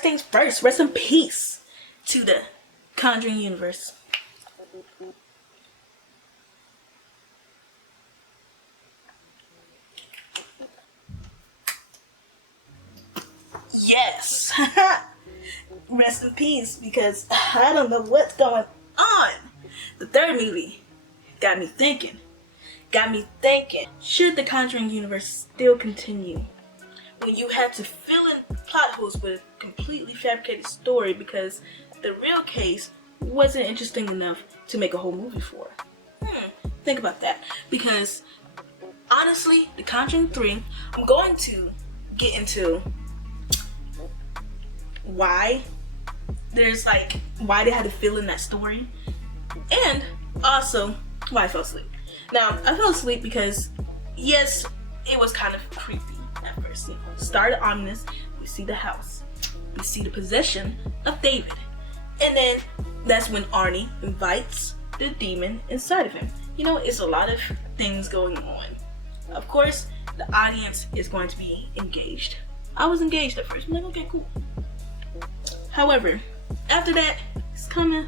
first things first, rest in peace to the Conjuring universe. Yes. Rest in peace, because I don't know what's going on. The third movie got me thinking. Should the Conjuring universe still continue when you have to fill in plot holes with a completely fabricated story because the real case wasn't interesting enough to make a whole movie for? Think about that. Because honestly, The Conjuring 3, I'm going to get into why they had to fill in that story, and also why I fell asleep. Now, I fell asleep because, yes, it was kind of creepy at first. You know, started ominous. We see the house, we see the possession of David, and then that's when Arne invites the demon inside of him. You know, it's a lot of things going on. Of course, the audience is going to be engaged. I was engaged at first. I'm like, okay, cool. However, after that, it's kind of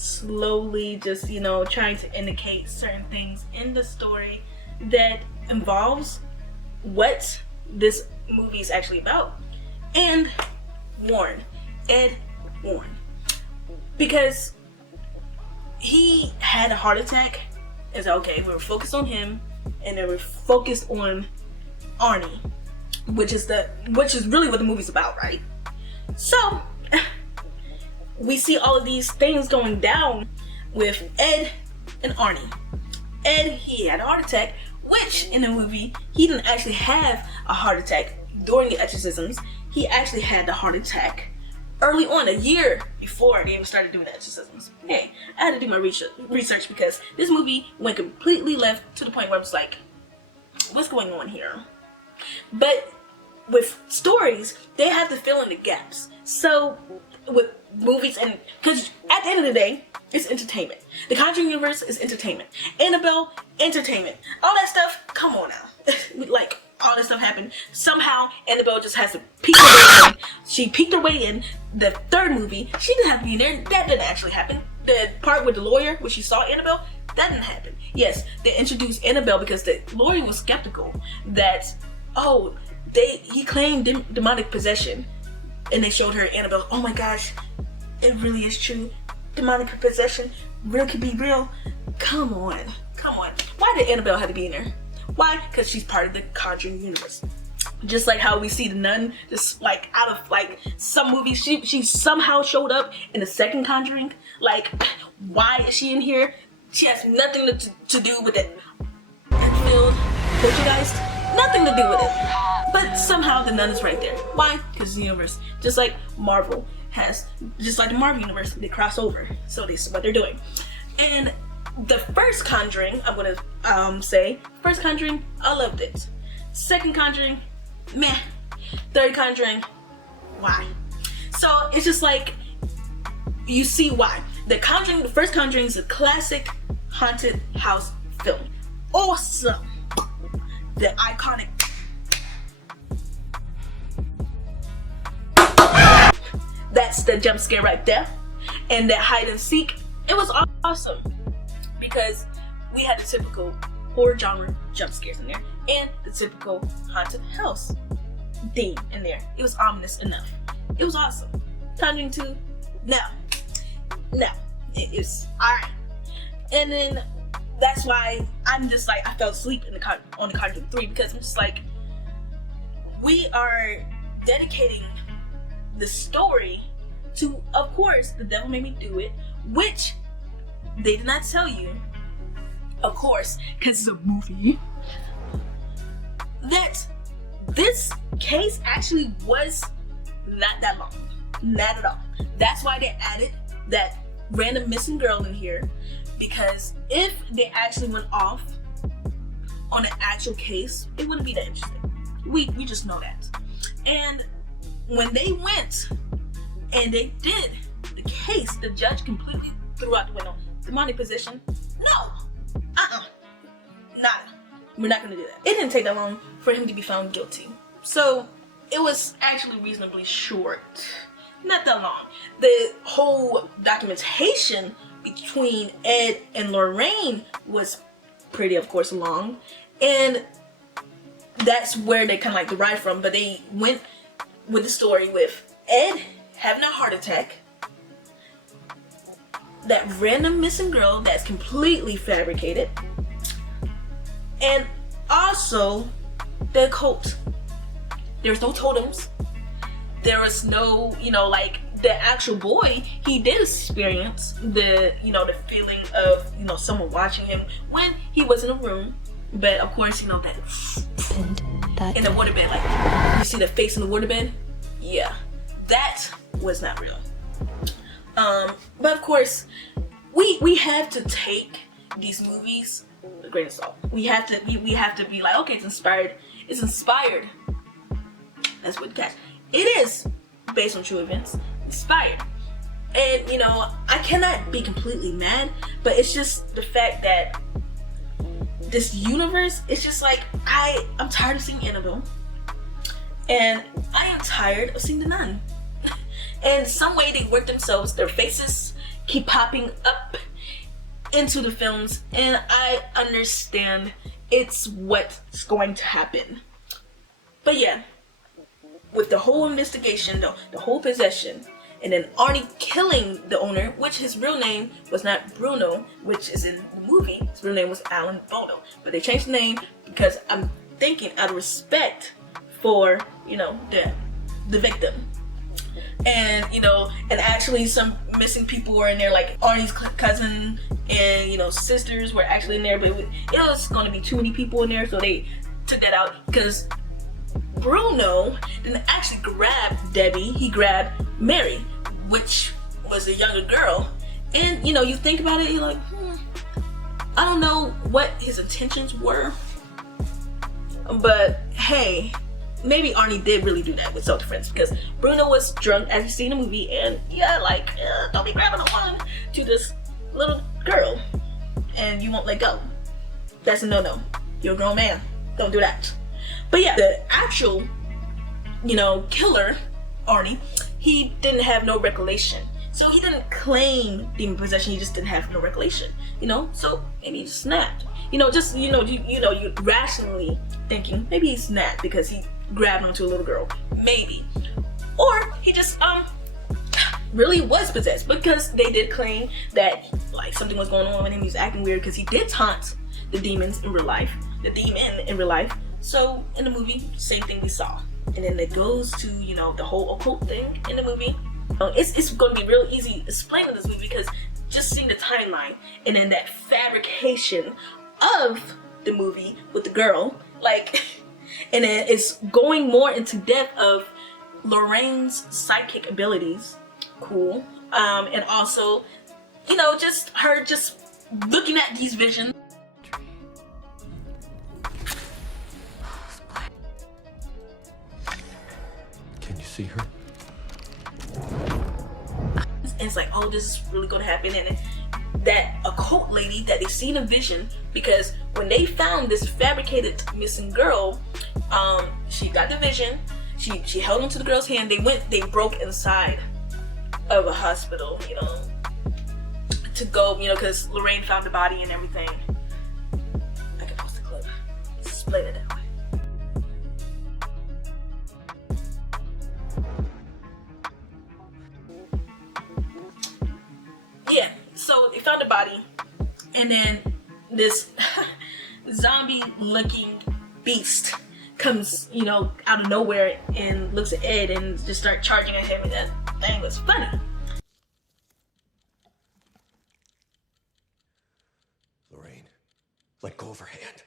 slowly just, you know, trying to indicate certain things in the story that involves what this movie is actually about. And Ed Warren. Because he had a heart attack. It's okay, we were focused on him, and then we're focused on Arne, which is really what the movie's about, right? So we see all of these things going down with Ed and Arne. Ed, he had a heart attack, which in the movie, he didn't actually have a heart attack during the exorcisms. He actually had the heart attack early on, a year before they even started doing the exorcisms. Hey, I had to do my research because this movie went completely left to the point where I was like, what's going on here? But with stories, they have to fill in the gaps. So with movies, and because at the end of the day, it's entertainment. The Conjuring universe is entertainment. Annabelle, entertainment. All that stuff, come on now. Like, all that stuff happened. Somehow, Annabelle just has to peek her way in. She peeked her way in. The third movie, she didn't have to be there. That didn't actually happen. The part with the lawyer, where she saw Annabelle, that didn't happen. Yes, they introduced Annabelle because the lawyer was skeptical that, he claimed demonic possession. And they showed her Annabelle. Oh my gosh, it really is true. Demonic possession really could be real. Come on. Why did Annabelle have to be in there? Why? Because she's part of the Conjuring universe. Just like how we see the nun, just like out of like some movies, she somehow showed up in the second Conjuring. Like, why is she in here? She has nothing to do with it. Enfield, poltergeist, nothing to do with it. But somehow the nun is right there. Why? Because the universe, just like Marvel has, just like the Marvel universe, they cross over. So this is what they're doing. And the first Conjuring, I'm gonna say, first Conjuring, I loved it. Second Conjuring, meh. Third Conjuring, why? So it's just like, you see why. The first Conjuring is a classic haunted house film. Awesome. The iconic. That's the jump scare right there. And that hide and seek, it was awesome. Because we had the typical horror genre jump scares in there. And the typical haunted house theme in there. It was ominous enough. It was awesome. Conjuring 2, no. It's alright. And then that's why I'm just like, I fell asleep on the Conjuring 3, because I'm just like, we are dedicating the story to, of course, The Devil Made Me Do It, which they did not tell you, of course, because it's a movie, that this case actually was not that long. Not at all. That's why they added that random missing girl in here, because if they actually went off on an actual case, it wouldn't be that interesting. We just know that. And when they went and they did the case, the judge completely threw out the window. Demonic possession? No. Nada. We're not gonna do that. It didn't take that long for him to be found guilty. So it was actually reasonably short. not that long. The whole documentation between Ed and Lorraine was pretty, of course, long, and that's where they kind of like derived from. But they went with the story with Ed having a heart attack, that random missing girl that's completely fabricated, and also the occult. There's no totems. There was no, like the actual boy, he did experience the, the feeling of, someone watching him when he was in a room. But of course, that in the waterbed, like you see the face in the waterbed. Yeah, that was not real. But of course, we have to take these movies with a grain of salt. We have to be like, okay, it's inspired. It's inspired. That's what it is based on true events. Inspired. And I cannot be completely mad, but it's just the fact that this universe, it's just like I'm tired of seeing Annabelle, and I am tired of seeing The Nun. And some way they work themselves, their faces keep popping up into the films, and I understand it's what's going to happen. But yeah, with the whole investigation though, the whole possession, and then Arnie killing the owner, which his real name was not Bruno, which is in the movie. His real name was Alan Bono, but they changed the name because I'm thinking out of respect for the victim. And and actually some missing people were in there, like Arnie's cousin and sisters were actually in there, but it was going to be too many people in there, so they took that out because Bruno didn't actually grab Debbie, he grabbed Mary, which was a younger girl. And you think about it, you're like, I don't know what his intentions were, but hey, maybe Arnie did really do that with self-defense, because Bruno was drunk, as you see in the movie, and don't be grabbing a one to this little girl and you won't let go. That's a no-no. You're a grown man. Don't do that. But yeah, the actual, killer, Arnie, he didn't have no recollection. So he didn't claim demon possession, he just didn't have no recollection, so maybe he just snapped. You rationally thinking, maybe he snapped because he grabbed onto a little girl. Maybe. Or he just, really was possessed, because they did claim that, like, something was going on with him, he was acting weird, because he did taunt the demons in real life, the demon in real life. So in the movie, same thing we saw. And then it goes to, the whole occult thing in the movie. It's going to be real easy explaining this movie, because just seeing the timeline and then that fabrication of the movie with the girl, and then it's going more into depth of Lorraine's psychic abilities. Cool. And also, just her just looking at these visions. Can you see her? And it's like, oh, this is really gonna happen. And that occult lady that they see in a vision, because when they found this fabricated missing girl, she got the vision, she held onto the girl's hand, they broke inside of a hospital, to go, because Lorraine found the body and everything. I can post the clip, explain it that way. Yeah, so they found the body, and then this zombie looking beast comes, out of nowhere and looks at Ed and just start charging at him, and that thing was funny. Lorraine, let go of her hand.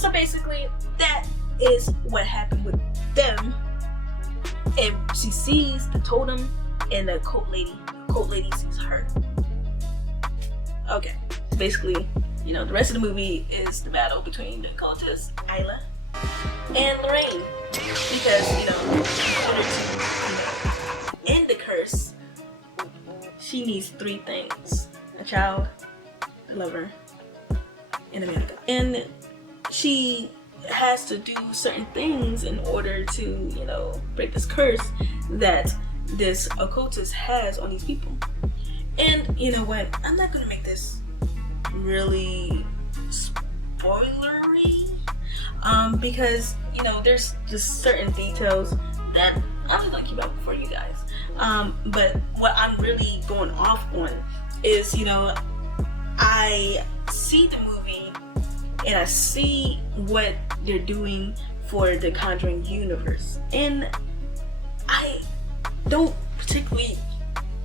So basically, that is what happened with them. And she sees the totem and the occult lady. The occult lady sees her. Okay. Basically, the rest of the movie is the battle between the occultist, Isla, and Lorraine. Because, in order to end the curse, she needs 3 things: a child, a lover, and a man. And she has to do certain things in order to, you know, break this curse that this occultist has on these people. And you know what? I'm not gonna make this really spoilery, because you know there's just certain details that I'm just gonna keep out for you guys. But what I'm really going off on is, you know, I see the movie and I see what they're doing for the Conjuring universe, and I don't particularly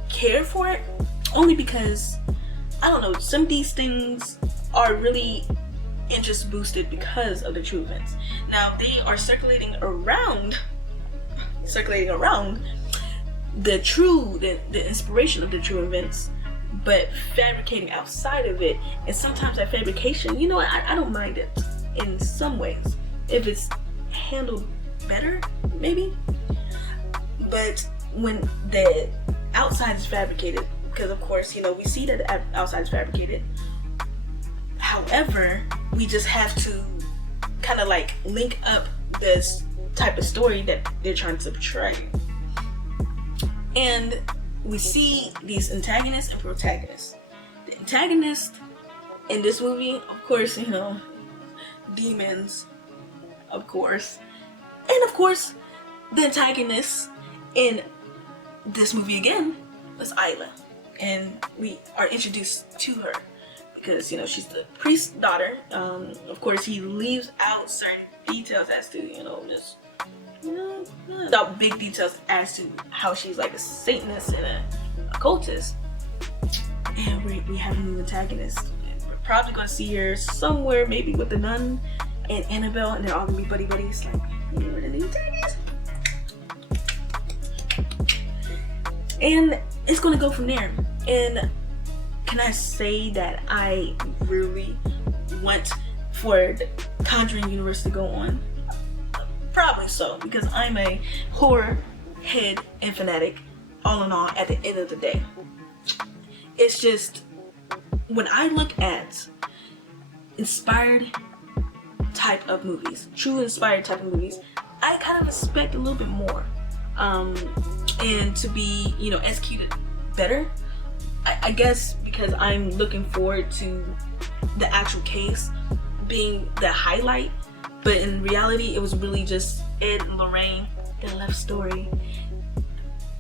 care for it, only because I don't know, some of these things are really interest boosted because of the true events. Now they are circulating around the inspiration of the true events, but fabricating outside of it. And sometimes that fabrication, you know, I don't mind it in some ways if it's handled better, maybe. But when the outside is fabricated, because of course, you know, we see that the outside is fabricated. However, we just have to kind of like link up this type of story that they're trying to portray. And we see these antagonists and protagonists. The antagonist in this movie, of course, you know, demons, of course. And of course, the antagonist in this movie again was Isla. And we are introduced to her because, you know, she's the priest's daughter. Of course, he leaves out certain details as to, you know, just, you know, not big details as to how she's like a Satanist and a occultist. And we have a new antagonist. And we're probably going to see her somewhere, maybe with the nun and Annabelle, and they're all going to be buddy-buddies. Like, you know, the new antagonist. And it's going to go from there. And can I say that I really want for the Conjuring universe to go on? Probably so, because I'm a horror head and fanatic, all in all, at the end of the day. It's just, when I look at inspired type of movies, true inspired type of movies, I kind of expect a little bit more. And to be, you know, executed better. I guess because I'm looking forward to the actual case being the highlight, but in reality it was really just Ed and Lorraine, their love story.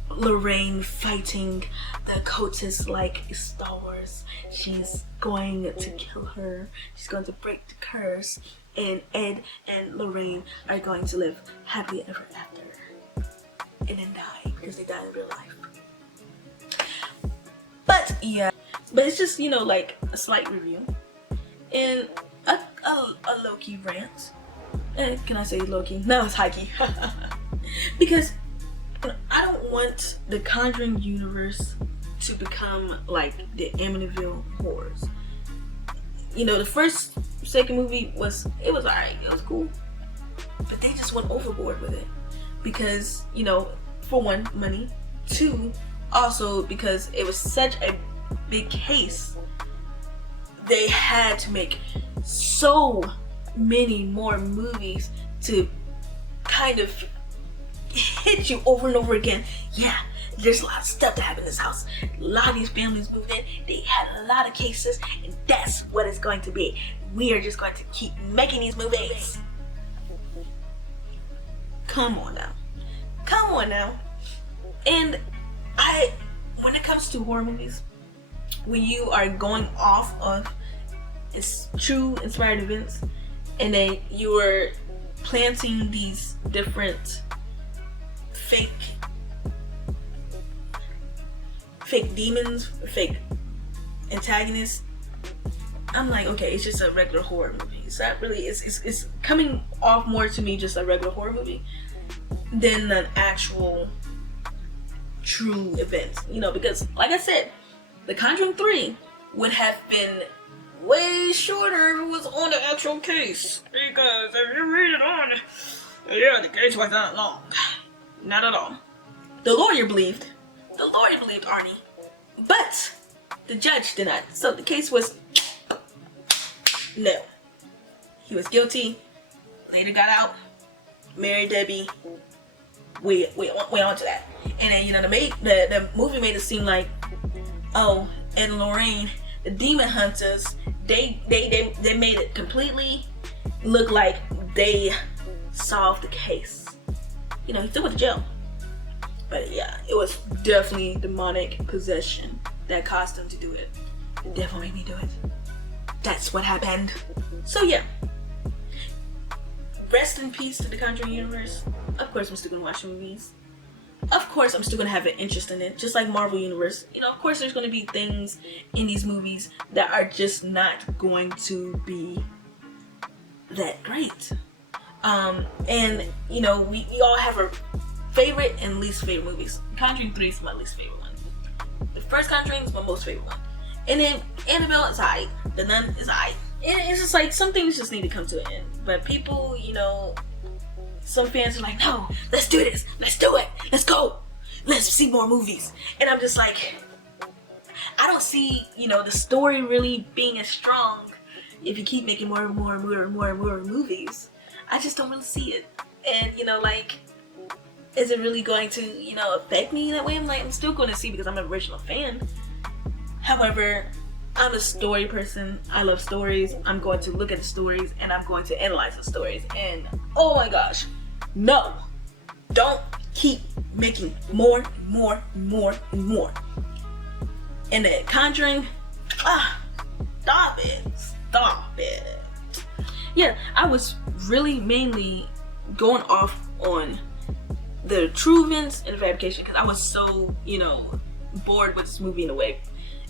Lorraine fighting the occultist like Star Wars. She's going to kill her. She's going to break the curse, and Ed and Lorraine are going to live happily ever after, and then die because they died in real life. But yeah, but it's just, you know, like a slight review and a low-key rant. Can I say low-key? No, it's high-key. Because I don't want the Conjuring universe to become like the Amityville horrors. You know, the second movie was alright, it was cool, but they just went overboard with it because, you know, for one, money. Two, also because it was such a big case, they had to make so many more movies to kind of hit you over and over again. Yeah, there's a lot of stuff that happened in this house. A lot of these families moved in. They had a lot of cases, and that's what it's going to be. We are just going to keep making these movies. Come on now. Come on now. And when it comes to horror movies, when you are going off of its true inspired events, and then you are planting these different fake demons, fake antagonists, I'm like, okay, it's just a regular horror movie. It's not really, it's coming off more to me just a regular horror movie than an actual true event, you know, because like I said, The Conjuring 3 would have been way shorter if it was on the actual case, because if you read it on, yeah, the case was not long. Not at all. The lawyer believed Arne, but the judge did not. So the case was no. He was guilty. later got out, married Debbie. We on to that. And then, you know, the movie made it seem like, oh, Ed and Lorraine, the demon hunters, they made it completely look like they solved the case. You know, he still went to jail. But yeah, it was definitely demonic possession that caused him to do it. It definitely made me do it. That's what happened. So yeah. Rest in peace to the Conjuring universe. Of course I'm still gonna watch the movies. Of course I'm still gonna have an interest in it. Just like Marvel Universe. You know, of course there's gonna be things in these movies that are just not going to be that great. And you know, we all have our favorite and least favorite movies. Conjuring 3 is my least favorite one. The first Conjuring is my most favorite one. And then Annabelle is aight. The Nun is aight. And it's just like some things just need to come to an end. But people, you know, some fans are like, no, let's do this. Let's do it. Let's go. Let's see more movies. And I'm just like, I don't see, you know, the story really being as strong if you keep making more and more and more and more and more movies. I just don't really see it. And, you know, like, is it really going to, you know, affect me that way? I'm still going to see because I'm an original fan. However, I'm a story person. I love stories. I'm going to look at the stories and I'm going to analyze the stories. And oh my gosh, no, don't keep making more and more and more and more. And the Conjuring, stop it. Yeah, I was really mainly going off on the true events and the fabrication because I was so, you know, bored with this movie in a way.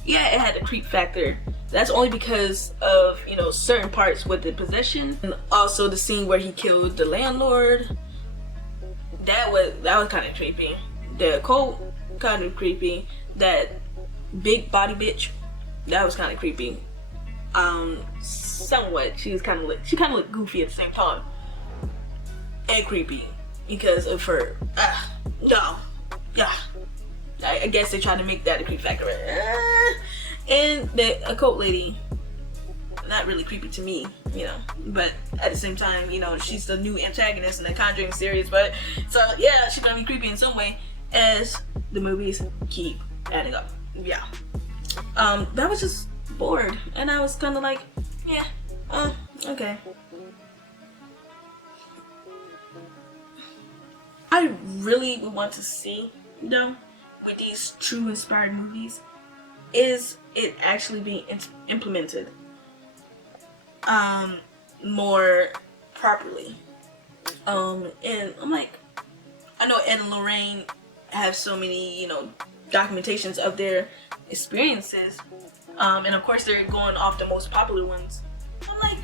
Yeah, it had a creep factor. That's only because of, you know, certain parts with the possession and also the scene where he killed the landlord. That was kind of creepy. The cult, kind of creepy. That big body bitch, that was kind of creepy. Somewhat. She kind of looked goofy at the same time and creepy because of her. I guess they tried to make that a creep factor. And the occult lady, not really creepy to me, you know. But at the same time, you know, she's the new antagonist in the Conjuring series. But so yeah, she's gonna be creepy in some way as the movies keep adding up. Yeah. That was just bored, and I was kind of like, yeah, okay. I really would want to see, you know, with these true inspired movies, is it actually being implemented more properly. And I'm like, I know Ed and Lorraine have so many, you know, documentations of their experiences, and of course they're going off the most popular ones. I'm like,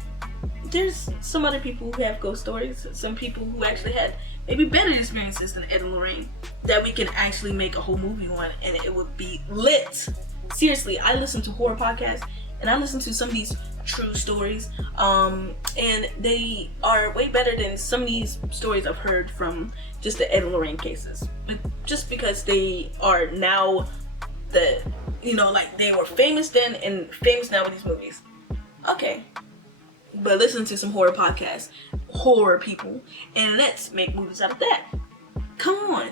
there's some other people who have ghost stories, some people who actually had maybe better experiences than Ed and Lorraine that we can actually make a whole movie on, and it would be lit. Seriously, I listen to horror podcasts and I listen to some of these true stories, and they are way better than some of these stories I've heard from just the Ed and Lorraine cases. But just because they are now the, you know, like they were famous then and famous now with these movies. Okay. But listen to some horror podcasts, horror people, and let's make movies out of that. Come on.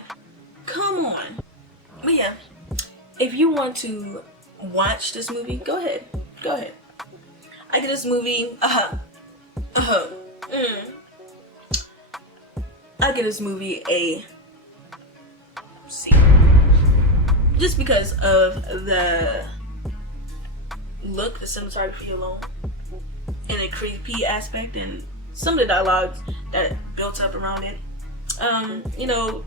But yeah, if you want to watch this movie, go ahead. I give this movie, I give this movie a C. Just because of the look, the cinematography alone, and the creepy aspect, and some of the dialogues that built up around it. You know,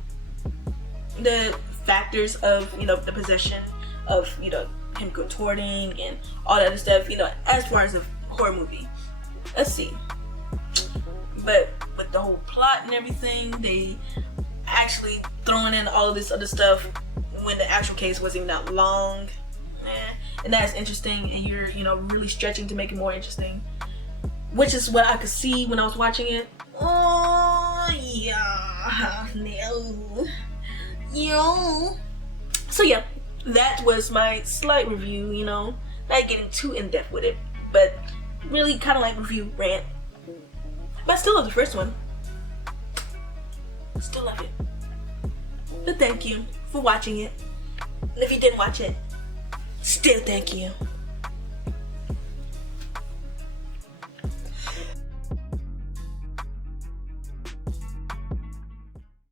the factors of, you know, the possession of, you know, him contorting and all that other stuff, you know, as far as a horror movie. Let's see. But with the whole plot and everything, they actually throwing in all of this other stuff when the actual case wasn't even that long. And that's interesting, and you're, you know, really stretching to make it more interesting. Which is what I could see when I was watching it. Oh, yeah. No. So yeah, that was my slight review, you know. Not getting too in-depth with it, but really kind of like review rant. But I still love the first one. Still love it. But thank you for watching it. And if you didn't watch it, still thank you.